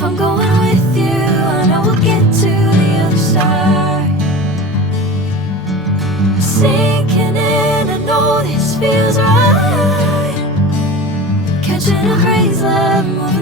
If I'm going with you, I know we'll get to the other side. Sinking in, I know this feels right. Catching a crazy love, moving